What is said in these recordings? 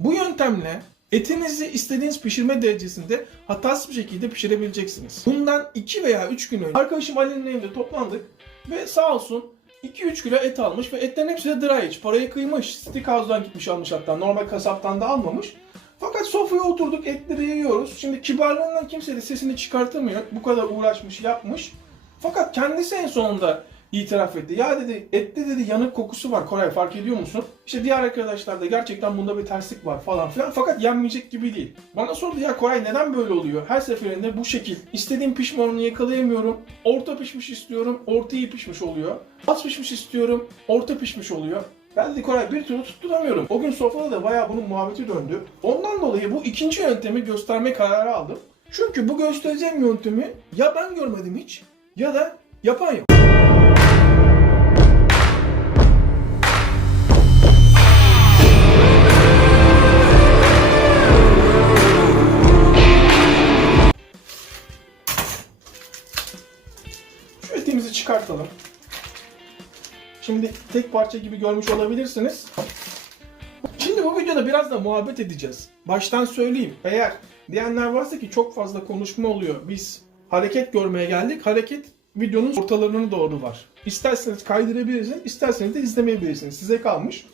Bu yöntemle etinizi istediğiniz pişirme derecesinde hatasız bir şekilde pişirebileceksiniz. Bundan 2 veya 3 gün önce arkadaşım Ali'nin evinde toplandık ve sağ olsun 2-3 kilo et almış ve etlerin hepsi de dry age. Parayı kıymış. Steakhouse'dan gitmiş almış hatta. Normal kasaptan da almamış. Fakat sofraya oturduk, etleri yiyoruz. Şimdi kibarlığından kimse de sesini çıkartamıyor. Bu kadar uğraşmış, yapmış. Fakat kendisi en sonunda itiraf etti. Ya dedi, ette dedi yanık kokusu var Koray, fark ediyor musun? İşte diğer arkadaşlar da gerçekten bunda bir terslik var falan filan. Fakat yenmeyecek gibi değil. Bana sordu, ya Koray neden böyle oluyor? Her seferinde bu şekil. İstediğim pişme oranını yakalayamıyorum. Orta pişmiş istiyorum, orta iyi pişmiş oluyor. Az pişmiş istiyorum, orta pişmiş oluyor. Ben de Koray bir türlü tutturamıyorum. O gün sofrada da bayağı bunun muhabbeti döndü. Ondan dolayı bu ikinci yöntemi gösterme kararı aldım. Çünkü bu göstereceğim yöntemi ya ben görmedim hiç ya da yapan yok. Şu etimizi çıkartalım. Şimdi tek parça gibi görmüş olabilirsiniz. Şimdi bu videoda biraz da muhabbet edeceğiz. Baştan söyleyeyim. Eğer diyenler varsa ki çok fazla konuşma oluyor. Biz hareket görmeye geldik. Hareket videonun ortalarına doğru var. İsterseniz kaydırabilirsiniz, isterseniz de izlemeyebilirsiniz. Size kalmış.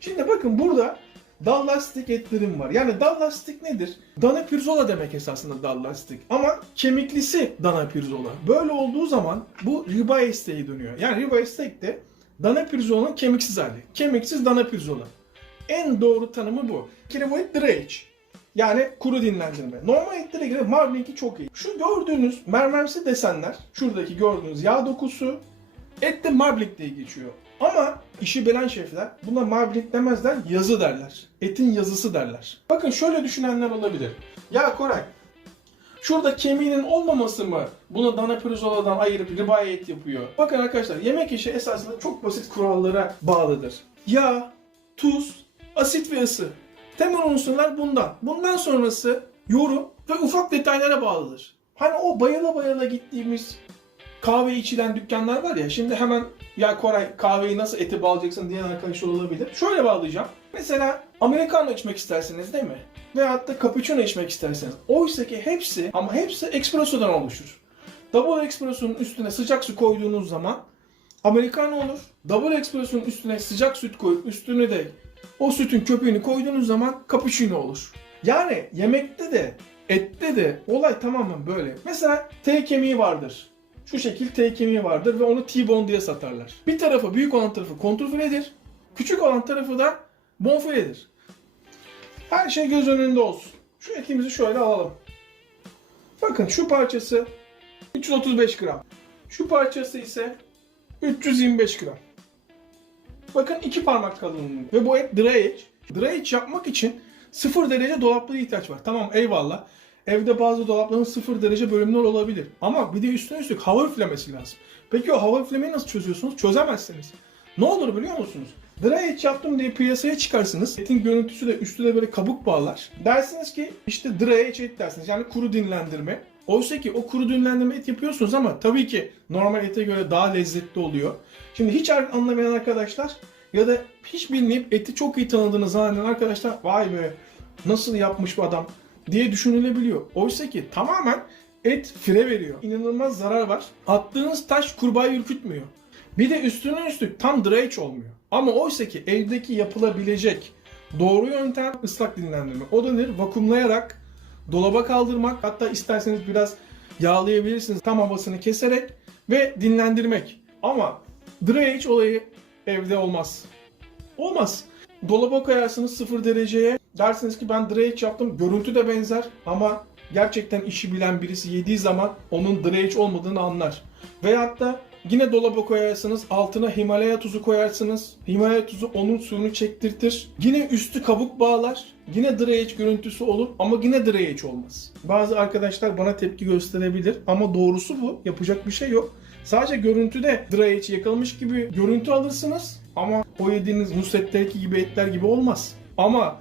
Şimdi bakın burada Dallas stick etlerim var. Yani Dallas stick nedir? Dana pirzola demek esasında Dallas stick. Ama kemiklisi dana pirzola. Böyle olduğu zaman bu ribeye steak'e dönüyor. Yani ribeye steak de dana pirzolanın kemiksiz hali. Kemiksiz dana pirzola. En doğru tanımı bu. Bir bu et dry age. Yani kuru dinlendirme. Normal etlere göre marblingi çok iyi. Şu gördüğünüz mermersi desenler, şuradaki gördüğünüz yağ dokusu, ette marbling diye geçiyor. Ama işi bilen şefler buna marbling demezler, yazı derler. Etin yazısı derler. Bakın şöyle düşünenler olabilir. Ya Koray, şurada kemiğinin olmaması mı bunu dana pirzoladan ayırıp ribeye et yapıyor? Bakın arkadaşlar, yemek işi esasında çok basit kurallara bağlıdır. Yağ, tuz, asit ve ısı. Temel unsurlar bundan. Bundan sonrası yorum ve ufak detaylara bağlıdır. Hani o bayıla bayıla gittiğimiz kahve içilen dükkanlar var ya, şimdi hemen ya Koray kahveyi nasıl ete bağlayacaksın diyen arkadaşlar olabilir. Şöyle bağlayacağım. Mesela Americano içmek isterseniz değil mi? Veyahut da cappuccino içmek isterseniz. Oysa ki hepsi ama hepsi espresso'dan oluşur. Double espresso'nun üstüne sıcak su koyduğunuz zaman Americano olur. Double espresso'nun üstüne sıcak süt koyup üstüne de o sütün köpüğünü koyduğunuz zaman cappuccino olur. Yani yemekte de ette de olay tamamen böyle. Mesela T kemiği vardır. Şu şekil T kemiği vardır ve onu T-bone diye satarlar. Bir tarafı, büyük olan tarafı kontrfiledir. Küçük olan tarafı da bonfiledir. Her şey göz önünde olsun. Şu etimizi şöyle alalım. Bakın şu parçası 335 gram. Şu parçası ise 325 gram. Bakın 2 parmak kalınlığı. Ve bu et dry age. Dry age yapmak için 0 derece dolaplığa ihtiyaç var. Tamam, eyvallah. Evde bazı dolapların 0 derece bölümler olabilir. Ama bir de üstüne üstlük hava üflemesi lazım. Peki o hava üflemeyi nasıl çözüyorsunuz? Çözemezsiniz. Ne olur biliyor musunuz? Dry age yaptım diye piyasaya çıkarsınız. Etin görüntüsü de üstü de böyle kabuk bağlar. Dersiniz ki işte dry age et dersiniz. Yani kuru dinlendirme. Oysa ki o kuru dinlendirme et yapıyorsunuz ama tabii ki normal ete göre daha lezzetli oluyor. Şimdi hiç anlamayan arkadaşlar ya da hiç bilmeyip eti çok iyi tanıdığını zanneden arkadaşlar vay be nasıl yapmış bu adam diye düşünülebiliyor. Oysa ki tamamen et fire veriyor. İnanılmaz zarar var. Attığınız taş kurbağayı ürkütmüyor. Bir de üstüne üstlük tam dry age olmuyor. Ama oysa ki evdeki yapılabilecek doğru yöntem ıslak dinlendirme. O da nedir? Vakumlayarak dolaba kaldırmak, hatta isterseniz biraz yağlayabilirsiniz tam havasını keserek ve dinlendirmek. Ama dry age olayı evde olmaz. Olmaz. Dolaba koyarsınız 0 dereceye. Dersiniz ki ben dry age yaptım. Görüntü de benzer ama gerçekten işi bilen birisi yediği zaman onun dry age olmadığını anlar. Veyahut da yine dolaba koyarsınız. Altına Himalaya tuzu koyarsınız. Himalaya tuzu onun suyunu çektirtir. Yine üstü kabuk bağlar. Yine dry age görüntüsü olur ama yine dry age olmaz. Bazı arkadaşlar bana tepki gösterebilir ama doğrusu bu. Yapacak bir şey yok. Sadece görüntüde dry age yakalamış gibi görüntü alırsınız ama o yediğiniz Nusret'teki gibi etler gibi olmaz. Ama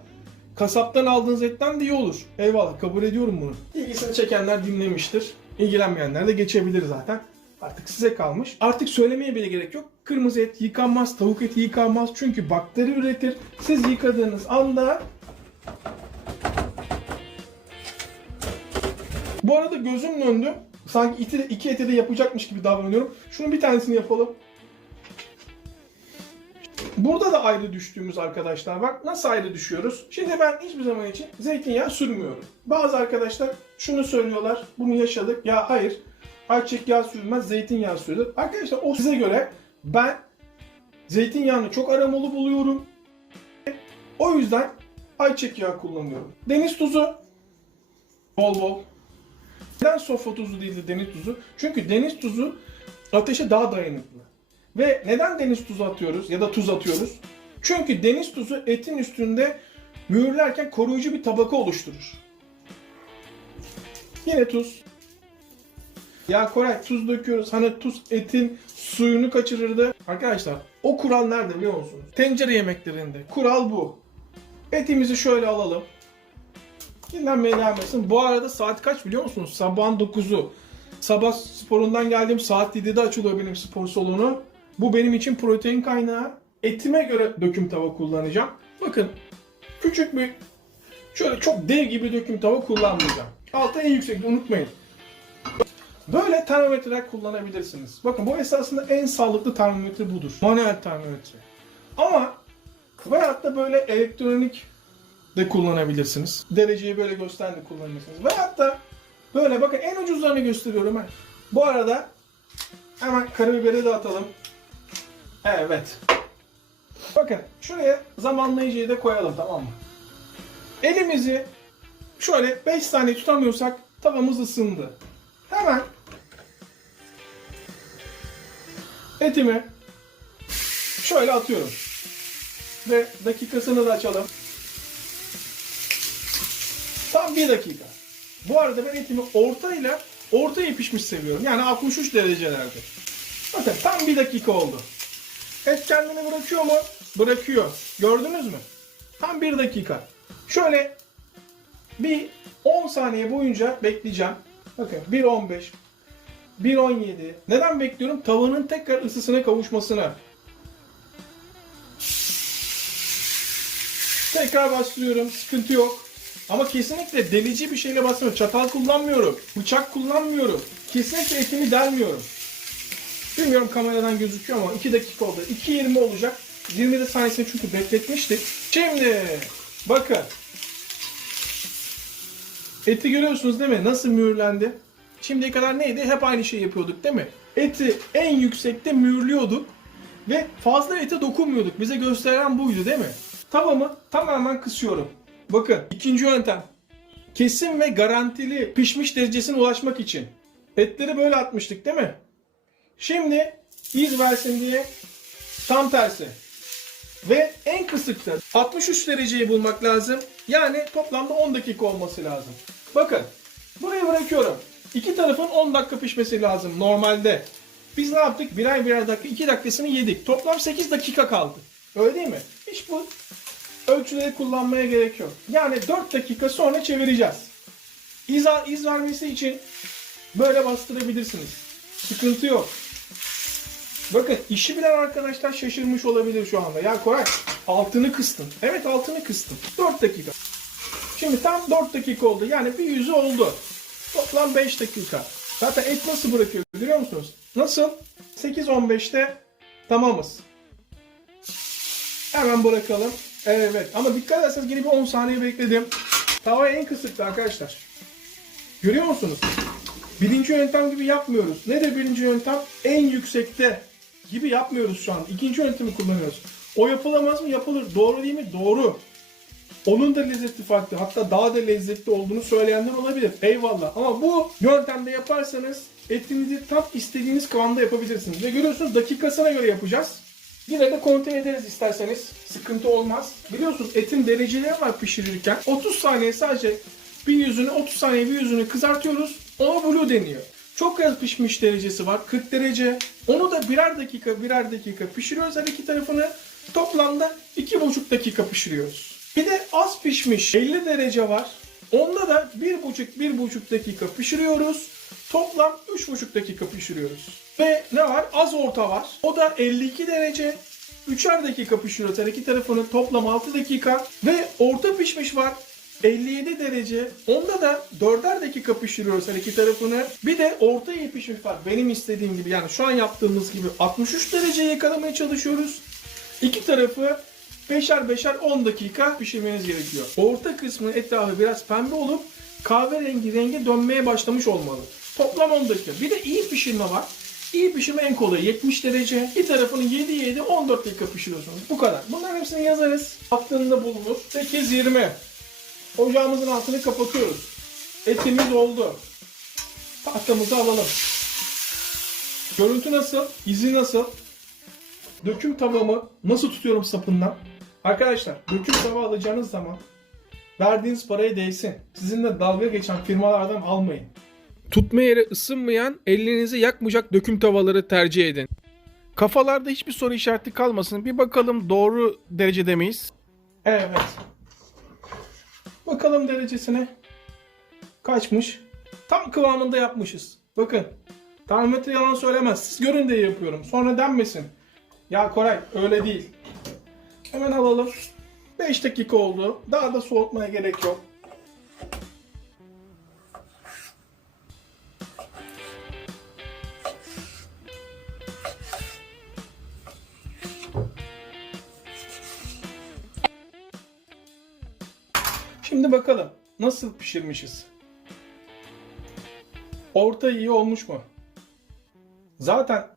kasaptan aldığınız etten de iyi olur. Eyvallah, kabul ediyorum bunu. İlgisini çekenler dinlemiştir. İlgilenmeyenler de geçebilir zaten. Artık size kalmış. Artık söylemeye bile gerek yok. Kırmızı et yıkanmaz, tavuk eti yıkanmaz. Çünkü bakteri üretir. Siz yıkadığınız anda Bu arada gözüm döndü. Sanki iki eti de yapacakmış gibi davranıyorum. Şunun bir tanesini yapalım. Burada da ayrı düştüğümüz arkadaşlar var. Nasıl ayrı düşüyoruz? Şimdi ben hiçbir zaman için zeytinyağı sürmüyorum. Bazı arkadaşlar şunu söylüyorlar. Bunu yaşadık. Ya hayır. Ayçiçek yağı sürülmez, zeytinyağı sürülür. Arkadaşlar o size göre. Ben zeytinyağını çok aromalı buluyorum. O yüzden ayçiçek yağı kullanıyorum. Deniz tuzu bol bol. Neden sofra tuzu değil de deniz tuzu? Çünkü deniz tuzu ateşe daha dayanıklı. Ve neden deniz tuzu atıyoruz ya da tuz atıyoruz? Çünkü deniz tuzu etin üstünde mühürlerken koruyucu bir tabaka oluşturur. Yine tuz. Ya Koray tuz döküyoruz. Hani tuz etin suyunu kaçırırdı. Arkadaşlar o kural nerede biliyor musunuz? Tencere yemeklerinde. Kural bu. Etimizi şöyle alalım. Dinlenmeye devam etsin. Bu arada saat kaç biliyor musunuz? Sabahın 9'u. Sabah sporundan geldiğim saat 7'de açılıyor benim spor salonu. Bu benim için protein kaynağı. Etime göre döküm tava kullanacağım. Bakın küçük bir şöyle çok dev gibi döküm tava kullanmayacağım. Altı en yüksekte unutmayın. Böyle termometreler kullanabilirsiniz. Bakın bu esasında en sağlıklı termometre budur. Manuel termometre. Ama veyahut da böyle elektronik de kullanabilirsiniz. Dereceyi böyle gösteren de kullanabilirsiniz. Veyahut da böyle bakın en ucuzlarını gösteriyorum ben. Bu arada hemen karabiberi de atalım. Evet. Bakın şuraya zamanlayıcıyı da koyalım, tamam mı? Elimizi şöyle 5 saniye tutamıyorsak tavamız ısındı. Hemen etimi şöyle atıyorum. Ve dakikasını da açalım. Tam 1 dakika. Bu arada ben etimi ortaya pişmiş seviyorum. Yani 63 derecelerde. Bakın tam 1 dakika oldu. Et kendini bırakıyor mu? Bırakıyor. Gördünüz mü? Tam 1 dakika. Şöyle bir 10 saniye boyunca bekleyeceğim. Bakın 1.15, 1.17. Neden bekliyorum? Tavanın tekrar ısısına kavuşmasına. Tekrar bastırıyorum. Sıkıntı yok. Ama kesinlikle delici bir şeyle bastırmıyorum. Çatal kullanmıyorum. Bıçak kullanmıyorum. Kesinlikle etimi delmiyorum. Bilmiyorum kameradan gözüküyor ama 2 dakika oldu. 2.20 olacak. 20 saniyesini çünkü bekletmiştik. Şimdi bakın. Eti görüyorsunuz değil mi? Nasıl mühürlendi? Şimdiye kadar neydi? Hep aynı şeyi yapıyorduk değil mi? Eti en yüksekte mühürlüyorduk ve fazla ete dokunmuyorduk. Bize gösteren buydu değil mi? Tavamı tamamen kısıyorum. Bakın ikinci yöntem. Kesin ve garantili pişmiş derecesine ulaşmak için. Etleri böyle atmıştık değil mi? Şimdi iz versin diye tam tersi. Ve en kısıkta 63 dereceyi bulmak lazım. Yani toplamda 10 dakika olması lazım. Bakın buraya bırakıyorum. İki tarafın 10 dakika pişmesi lazım normalde. Biz ne yaptık? Birer dakika 2 dakikasını yedik. Toplam 8 dakika kaldı. Öyle değil mi? Hiç bu ölçüleri kullanmaya gerek yok. Yani 4 dakika sonra çevireceğiz. İz vermesi için böyle bastırabilirsiniz. Sıkıntı yok. Bakın işi bilen arkadaşlar şaşırmış olabilir şu anda. Ya Koray altını kıstın. Evet altını kıstım. 4 dakika. Şimdi tam 4 dakika oldu. Yani bir yüzü oldu. Toplam 5 dakika. Zaten et nasıl bırakıyor biliyor musunuz? Nasıl? 8.15'te tamamız. Hemen bırakalım. Evet ama dikkat ederseniz yine bir 10 saniye bekledim. Tava en kısıktı arkadaşlar. Görüyor musunuz? Birinci yöntem gibi yapmıyoruz. Nedir birinci yöntem? En yüksekte gibi yapmıyoruz şu an. İkinci yöntemi kullanıyoruz. O yapılamaz mı? Yapılır. Doğru değil mi? Doğru. Onun da lezzeti farklı. Hatta daha da lezzetli olduğunu söyleyenler olabilir. Eyvallah. Ama bu yöntemde yaparsanız etinizi tam istediğiniz kıvamda yapabilirsiniz. Ve görüyorsunuz dakikasına göre yapacağız. Yine de kontrol ederiz isterseniz. Sıkıntı olmaz. Biliyorsunuz etin dereceleri var pişirirken. 30 saniye sadece bir yüzünü 30 saniye bir yüzünü kızartıyoruz. Ona blue deniyor. Çok az pişmiş derecesi var. 40 derece. Onu da birer dakika pişiriyoruz her iki tarafını. Toplamda 2,5 dakika pişiriyoruz. Bir de az pişmiş 50 derece var. Onda da 1,5 dakika pişiriyoruz. Toplam 3,5 dakika pişiriyoruz. Ve ne var? Az orta var. O da 52 derece. 3'er dakika pişiriyoruz her iki tarafını. Toplam 6 dakika. Ve orta pişmiş var. 57 derece. Onda da 4'er dakika pişiriyoruz her iki tarafını. Bir de orta iyi pişmiş var. Benim istediğim gibi, yani şu an yaptığımız gibi 63 dereceye yakalamaya çalışıyoruz. İki tarafı 5'er 10 dakika pişirmeniz gerekiyor. Orta kısmının etrafı biraz pembe olup kahverengi renge dönmeye başlamış olmalı. Toplam 10 dakika. Bir de iyi pişirme var. İyi pişirme en kolayı 70 derece. Bir tarafını 7-14 dakika pişiriyorsunuz. Bu kadar. Bunların hepsini yazarız. Aklında bulunur. 8-20. Ocağımızın altını kapatıyoruz. Etimiz oldu. Tahtamızı alalım. Görüntü nasıl? İzi nasıl? Döküm tavamı nasıl tutuyorum sapından? Arkadaşlar, döküm tava alacağınız zaman verdiğiniz paraya değsin. Sizinle dalga geçen firmalardan almayın. Tutma yeri ısınmayan, ellerinizi yakmayacak döküm tavaları tercih edin. Kafalarda hiçbir soru işareti kalmasın. Bir bakalım doğru derecede miyiz? Evet. Bakalım derecesine. Kaçmış? Tam kıvamında yapmışız. Bakın. Termometre yalan söylemez. Siz görün diye yapıyorum. Sonra denmesin. Ya Koray öyle değil. Hemen alalım. 5 dakika oldu. Daha da soğutmaya gerek yok. Şimdi bakalım nasıl pişirmişiz. Orta iyi olmuş mu? Zaten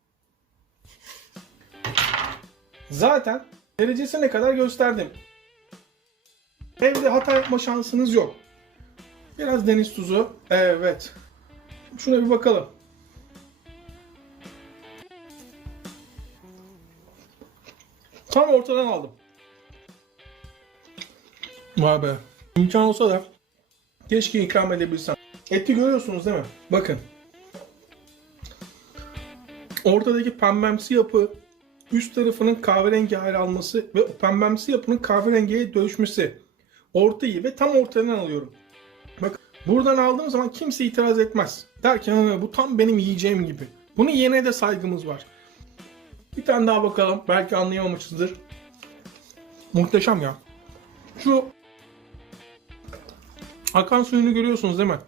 derecesine kadar gösterdim. Evde hata yapma şansınız yok. Biraz deniz tuzu. Evet. Şuna bir bakalım. Tam ortadan aldım. Vay be. İmkan olsa da keşke ikram edebilsem. Eti görüyorsunuz değil mi? Bakın. Ortadaki pembemsi yapı, üst tarafının kahverengi hale alması ve o pembemsi yapının kahverengiye dönüşmesi. Ortayı ve tam ortadan alıyorum. Bak, buradan aldığım zaman kimse itiraz etmez. Der ki bu tam benim yiyeceğim gibi. Bunu yiyene de saygımız var. Bir tane daha bakalım. Belki anlayamamışızdır. Muhteşem ya. Şu akan suyunu görüyorsunuz değil mi?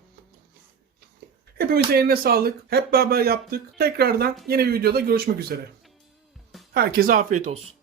Hepimizin eline sağlık. Hep beraber yaptık. Tekrardan yeni bir videoda görüşmek üzere. Herkese afiyet olsun.